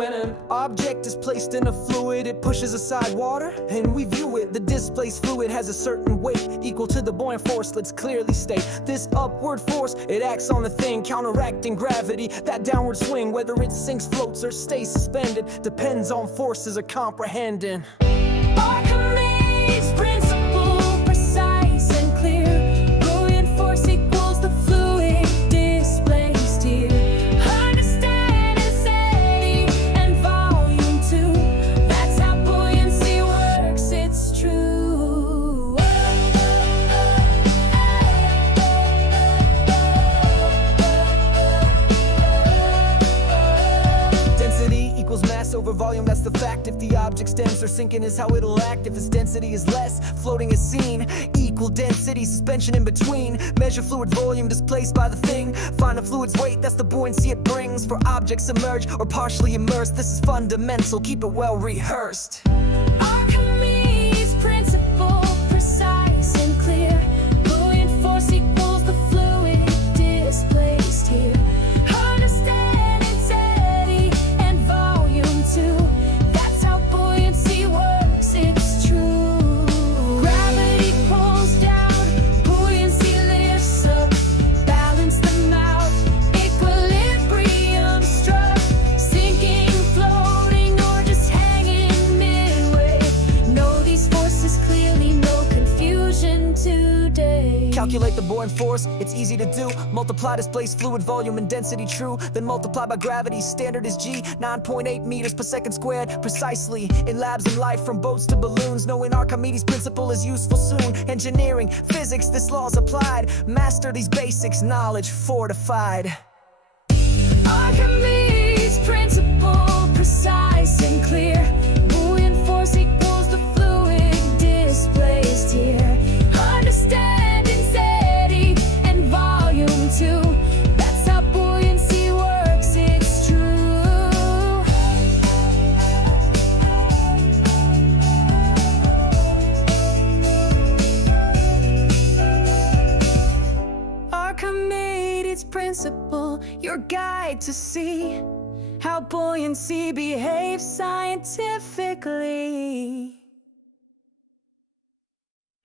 When an object is placed in a fluid, it pushes aside water, and we view it. The displaced fluid has a certain weight equal to the buoyant force. Let's clearly state this upward force, it acts on the thing, counteracting gravity. That downward swing, whether it sinks, floats, or stays suspended, depends on forces of comprehending. Archimedes Principle, precise and clear. Buoyant force equals the fluid displaced here. Understand insanity and volume too. That's how buoyancy works, it's true. Density equals mass over volume, that's the fact. If the object stems or sinking is how it'll act. If its density is less, floating is seen. Equal density, suspension in between. Measure fluid volume displaced by the thing. Find the fluid's weight, that's the buoyancy it brings. For objects submerged or partially immersed, this is fundamental, keep it well rehearsed. Archimedes Principle, precise and clear. Buoyant force equals the fluid displaced here. Understand insanity and volume too. That's how buoyancy works, it's true. Gravity pulls down, buoyancy lifts up. Balance them out, equilibrium struck. Sinking, floating, or just hanging midway. Know these forces clearly, no confusion today. Calculate the buoyant force, it's easy to do. Multiply displaced fluid volume and density true, then multiply by gravity. Standard is G, 9.8 meters per second squared. Precisely, in labs and life, from boats to balloons. Knowing Archimedes Principle is useful soon. Engineering, physics, this law's applied. Master these basics, knowledge fortified. Archimedes Principle, precise and clear. Buoyant force equals the fluid displaced here. Understand insanity and volume too. That's how buoyancy works, it's true. Archimedes Principle, your guide to see how buoyancy behaves scientifically.